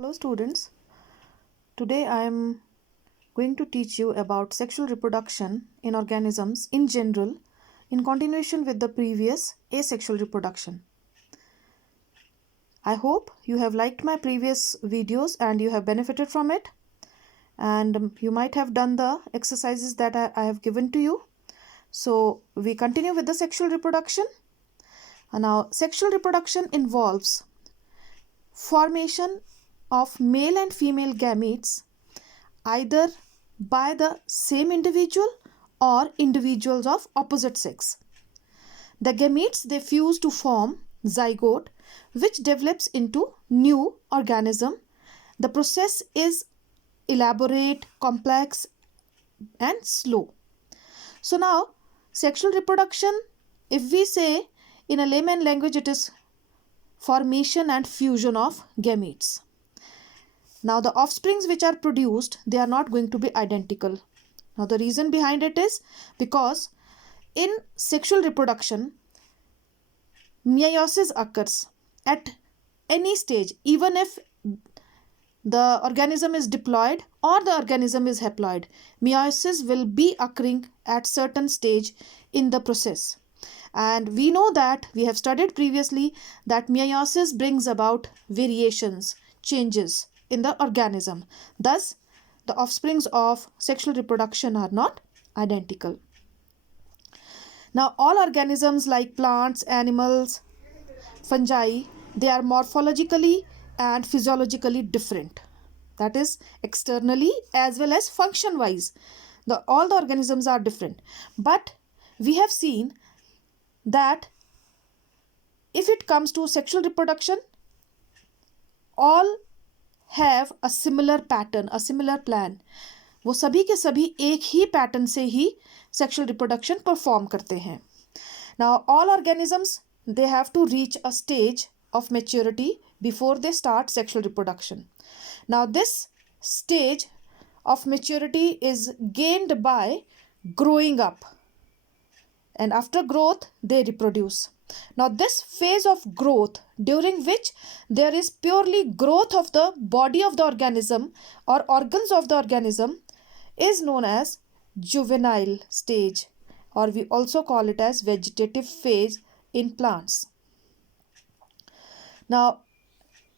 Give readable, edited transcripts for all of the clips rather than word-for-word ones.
Hello students, today I am going to teach you about sexual reproduction in organisms in general in continuation with the previous asexual reproduction. I hope you have liked my previous videos and you have benefited from it, and you might have done the exercises that I have given to you. So we continue with the sexual reproduction. Now sexual reproduction involves formation of male and female gametes either by the same individual or individuals of opposite sex. The gametes they fuse to form zygote which develops into new organism. The process is elaborate, complex and slow. So now sexual reproduction, if we say in a layman language, it is formation and fusion of gametes. Now the offsprings which are produced, they are not going to be identical. Now the reason behind it is because in sexual reproduction, meiosis occurs at any stage, even if the organism is diploid or the organism is haploid. Meiosis will be occurring at certain stage in the process. And we know that we have studied previously that meiosis brings about variations, changes in the organism. Thus, the offsprings of sexual reproduction are not identical. Now, all organisms like plants, animals, fungi, they are morphologically and physiologically different. That is, externally as well as function-wise. All the organisms are different. But we have seen that if it comes to sexual reproduction, all have a similar pattern, a similar plan. वो सभी के सभी एक ही pattern से ही sexual reproduction perform करते हैं. Now all organisms they have to reach a stage of maturity before they start sexual reproduction. Now this stage of maturity is gained by growing up, and after growth they reproduce. Now this phase of growth, during which there is purely growth of the body of the organism or organs of the organism, is known as juvenile stage, or we also call it as vegetative phase in plants. Now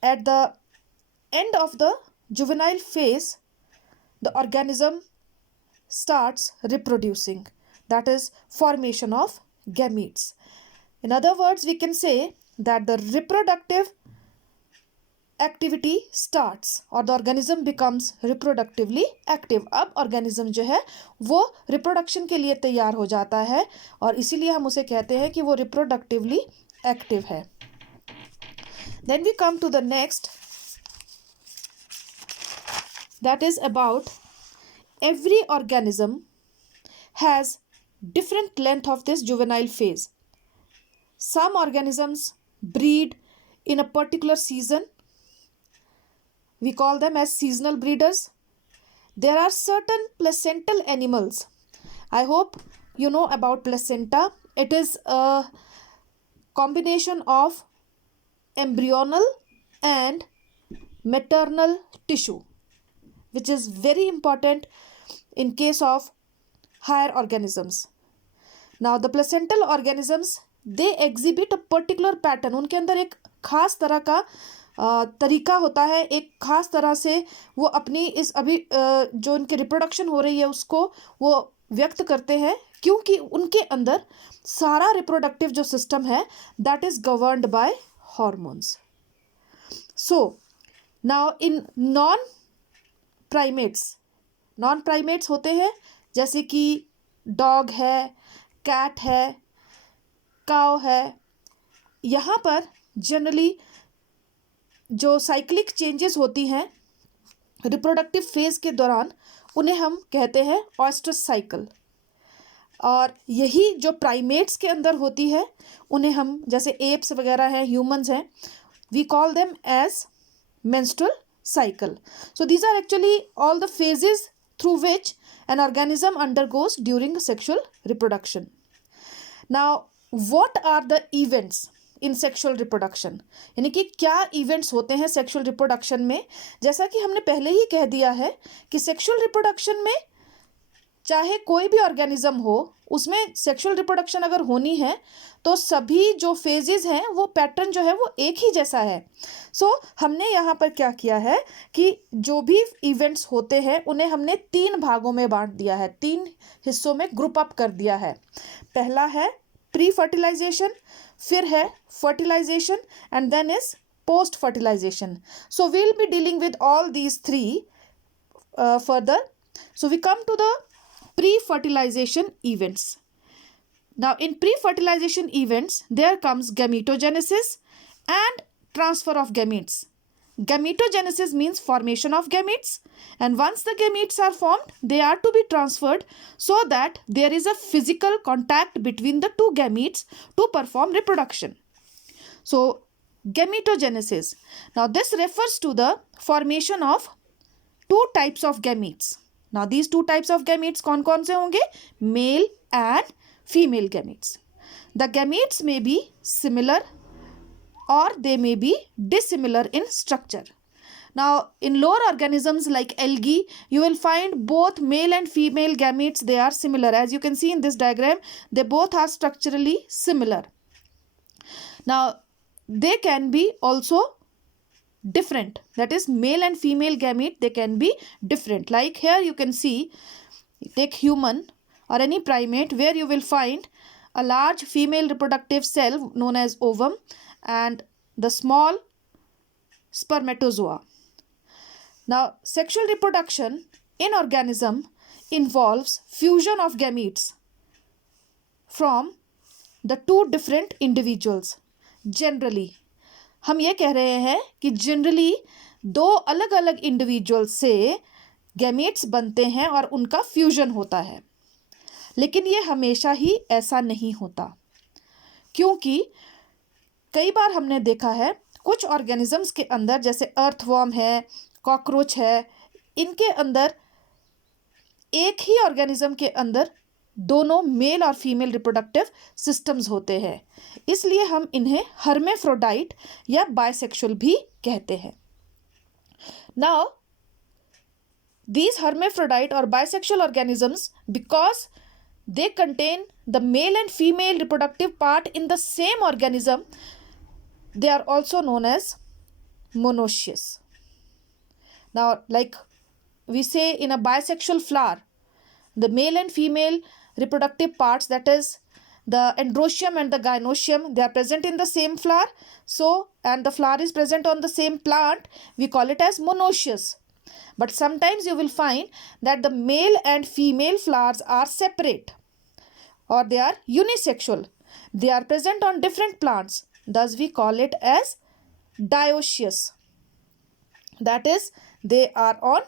at the end of the juvenile phase, the organism starts reproducing, that is formation of gametes. In other words, we can say that the reproductive activity starts or the organism becomes reproductively active. अब organism जो है वो reproduction के लिए तैयार हो जाता है और इसीलिए हम उसे कहते हैं कि वो reproductively active है. Then we come to the next, that is about every organism has different length of this juvenile phase. Some organisms breed in a particular season. We call them as seasonal breeders. There are certain placental animals. I hope you know about placenta. It is a combination of embryonal and maternal tissue, which is very important in case of higher organisms. Now the placental organisms they exhibit a particular pattern. उनके अंदर एक खास तरह का तरीका होता है, एक खास तरह से वो अपनी इस अभी जो उनकी रिप्रोडक्शन हो रही है उसको वो व्यक्त करते हैं, क्योंकि उनके अंदर सारा रिप्रोडक्टिव जो सिस्टम है that is governed bye hormones. So now in non primates होते हैं जैसे कि डॉग है, कैट है, काउ है. यहाँ पर जनरली जो साइक्लिक चेंजेस होती हैं रिप्रोडक्टिव फेज के दौरान उन्हें हम कहते हैं ऑयस्ट्रस साइकिल, और यही जो प्राइमेट्स के अंदर होती है उन्हें हम, जैसे एप्स वगैरह हैं, ह्यूमंस हैं, we call them as menstrual cycle. So these are actually all the phases through which an organism undergoes during sexual reproduction. Now what are the events in sexual reproduction, यानी कि क्या events होते हैं sexual reproduction में। जैसा कि हमने पहले ही कह दिया है कि सेक्सुअल रिप्रोडक्शन में चाहे कोई भी ऑर्गेनिज्म हो, उसमें सेक्सुअल रिप्रोडक्शन अगर होनी है तो सभी जो फेजेस हैं वो पैटर्न जो है वो एक ही जैसा है। सो हमने यहाँ पर क्या किया है कि जो भी इवेंट्स होते हैं उन्हें हमने 3 भागों में बांट दिया है, 3 हिस्सों में ग्रुप अप कर दिया है। पहला है प्री फर्टिलाइजेशन, फिर है fertilisation and then is post fertilisation. So we will be dealing with all these 3 further. So we come to the pre-fertilization events. Now in pre-fertilization events, there comes gametogenesis and transfer of gametes. Gametogenesis means formation of gametes, and once the gametes are formed, they are to be transferred so that there is a physical contact between the two gametes to perform reproduction. So gametogenesis. Now this refers to the formation of 2 types of gametes. Now these 2 types of gametes कौन से होंगे? Male and female gametes. The gametes may be similar or they may be dissimilar in structure. Now in lower organisms like algae, you will find both male and female gametes, they are similar. As you can see in this diagram, they both are structurally similar. Now they can be also different, that is male and female gamete, they can be different. Like here you can see, take human or any primate where you will find a large female reproductive cell known as ovum and the small spermatozoa. Now sexual reproduction in organism involves fusion of gametes from the 2 different individuals. Generally हम ये कह रहे हैं कि generally 2 अलग अलग individual से gametes बनते हैं और उनका फ्यूजन होता है, लेकिन ये हमेशा ही ऐसा नहीं होता, क्योंकि कई बार हमने देखा है कुछ ऑर्गेनिजम्स के अंदर, जैसे अर्थवर्म है, कॉकरोच है, इनके अंदर एक ही ऑर्गेनिज्म के अंदर दोनों मेल और फीमेल रिप्रोडक्टिव सिस्टम्स होते हैं, इसलिए हम इन्हें हर्मेफ्रोडाइट या बायसेक्सुअल भी कहते हैं. Now these hermaphrodite or bisexual organisms, because they contain the male and female reproductive part in the same organism, they are also known as monoecious. Now, like we say in a bisexual flower, the male and female reproductive parts, that is the androecium and the gynoecium, they are present in the same flower. So, and the flower is present on the same plant, we call it as monoecious. But sometimes you will find that the male and female flowers are separate or they are unisexual. They are present on different plants. Thus we call it as dioecious. That is, they are on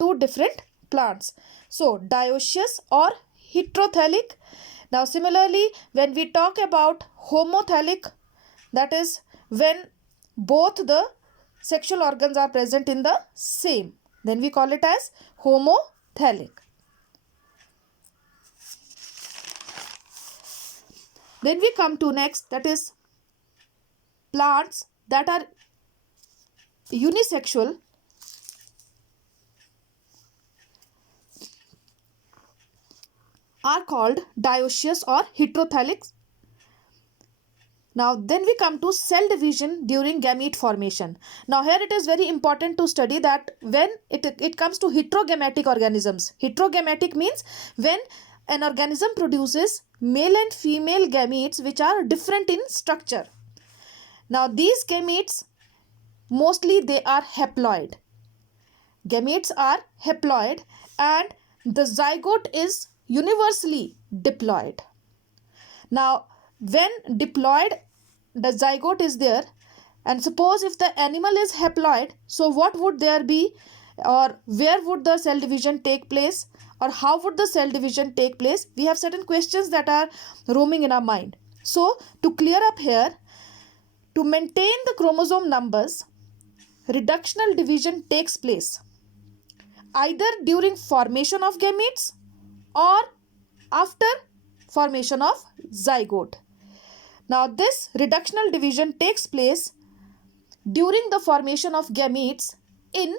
2 different plants. So dioecious or heterothallic. Now similarly, when we talk about homothallic, that is when both the sexual organs are present in the same, then we call it as homothallic. Then we come to next, that is plants that are unisexual are called dioecious or heterothallic. Now then we come to cell division during gamete formation. Now here it is very important to study that when it comes to heterogametic organisms. Heterogametic means when an organism produces male and female gametes which are different in structure. Now these gametes, mostly they are haploid. Gametes are haploid and the zygote is universally diploid. Now when diploid, the zygote is there, and suppose if the animal is haploid, so what would there be, or where would the cell division take place, or how would the cell division take place? We have certain questions that are roaming in our mind. So to clear up here, to maintain the chromosome numbers, reductional division takes place either during formation of gametes or after formation of zygote. Now this reductional division takes place during the formation of gametes in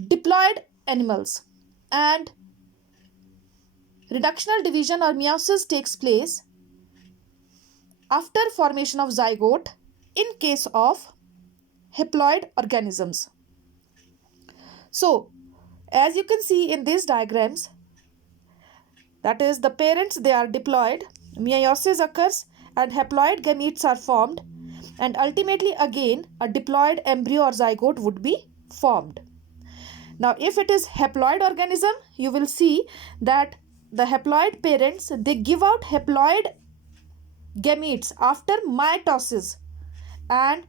diploid animals, and reductional division or meiosis takes place after formation of zygote in case of haploid organisms. So as you can see in these diagrams, that is, the parents, they are diploid, meiosis occurs and haploid gametes are formed, and ultimately again a diploid embryo or zygote would be formed. Now if it is haploid organism, you will see that the haploid parents, they give out haploid gametes after mitosis, and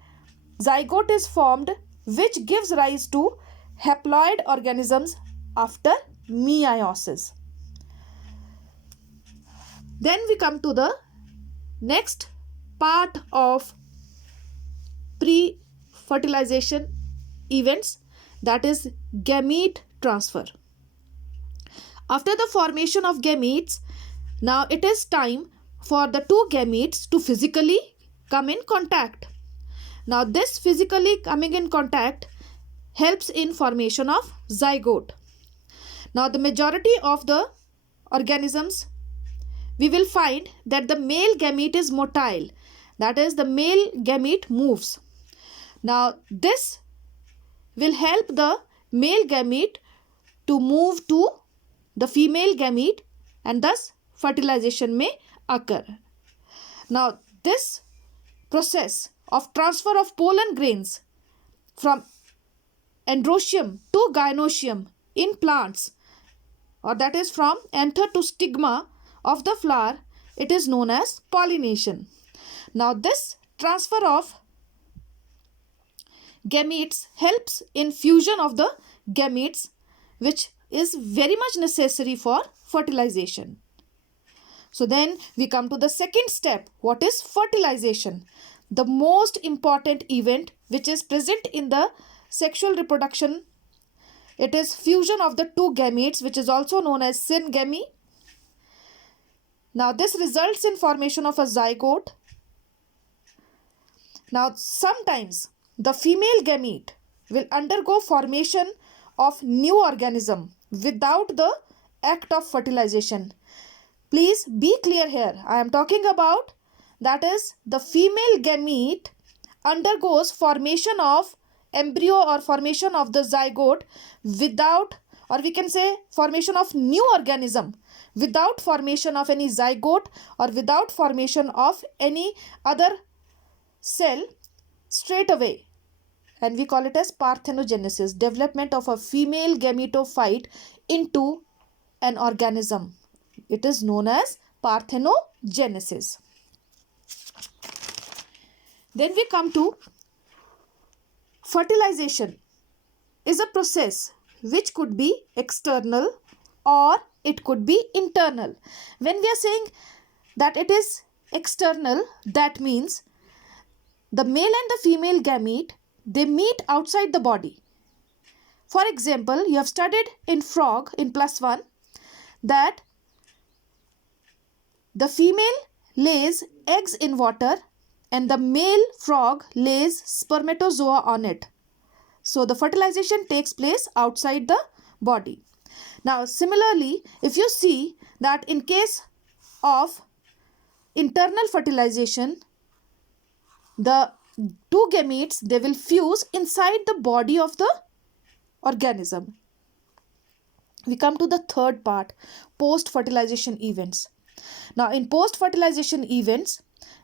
zygote is formed which gives rise to haploid organisms after meiosis. Then we come to the next part of pre-fertilization events, that is gamete transfer. After the formation of gametes, now it is time for the two gametes to physically come in contact. Now this physically coming in contact helps in formation of zygote. Now the majority of the organisms, we will find that the male gamete is motile, that is, the male gamete moves. Now this will help the male gamete to move to the female gamete, and thus fertilization may occur. Now this process of transfer of pollen grains from androecium to gynoecium in plants, or that is from anther to stigma of the flower, it is known as pollination. Now this transfer of gametes helps in fusion of the gametes, which is very much necessary for fertilization. So then we come to the second step. What is fertilization? The most important event which is present in the sexual reproduction. It is fusion of the two gametes, which is also known as syngamy. Now this results in formation of a zygote. Now sometimes the female gamete will undergo formation of new organism without the act of fertilization. Please be clear here. I am talking about, that is, the female gamete undergoes formation of embryo or formation of the zygote without, or we can say formation of new organism without formation of any zygote or without formation of any other cell straight away, and we call it as parthenogenesis, development of a female gametophyte into an organism. It is known as parthenogenesis. Then we come to fertilization is a process which could be external or it could be internal. When we are saying that it is external, that means the male and the female gamete, they meet outside the body. For example, you have studied in frog in +1 that the female lays eggs in water and the male frog lays spermatozoa on it. So the fertilization takes place outside the body. Now similarly, if you see that in case of internal fertilization, the two gametes, they will fuse inside the body of the organism. We come to the third part, post-fertilization events. Now in post-fertilization events,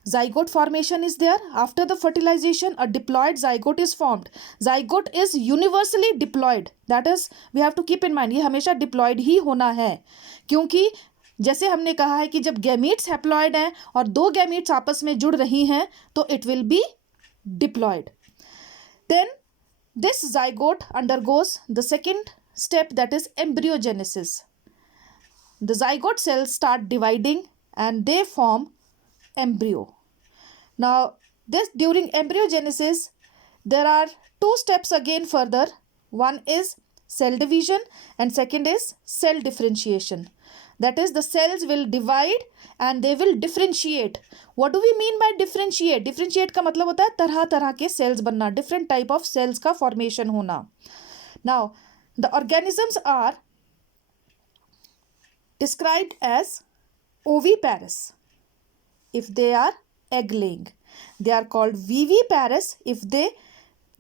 zygote formation is there. After the fertilization, a diploid zygote is formed. Zygote is universally diploid. That is, we have to keep in mind, ये हमेशा diploid ही होना है, क्योंकि जैसे हमने कहा है कि जब gametes haploid हैं और दो gametes आपस में जुड़ रही हैं तो it will be diploid. Then this zygote undergoes the second step, that is embryogenesis. The zygote cells start dividing and they form embryo. Now this during embryogenesis there are two steps again further. One is cell division and second is cell differentiation. That is, the cells will divide and they will differentiate. What do we mean by differentiate? Differentiate का मतलब होता है तरह तरह के cells बनना, different type of cells का formation होना. Now, the organisms are described as oviparous if they are egg laying. They are called viviparous if they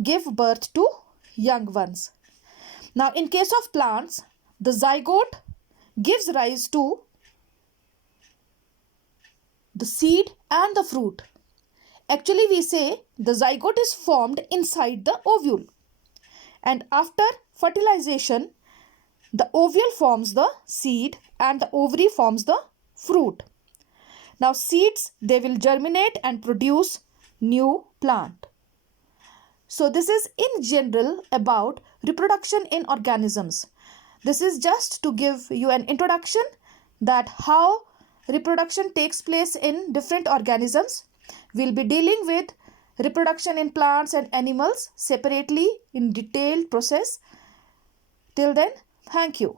give birth to young ones. Now, in case of plants, the zygote gives rise to the seed and the fruit. Actually, we say the zygote is formed inside the ovule, and after fertilization, the ovule forms the seed and the ovary forms the fruit. Now, seeds, they will germinate and produce new plant. So, this is in general about reproduction in organisms. This is just to give you an introduction that how reproduction takes place in different organisms. We'll be dealing with reproduction in plants and animals separately in detailed process. Till then, thank you.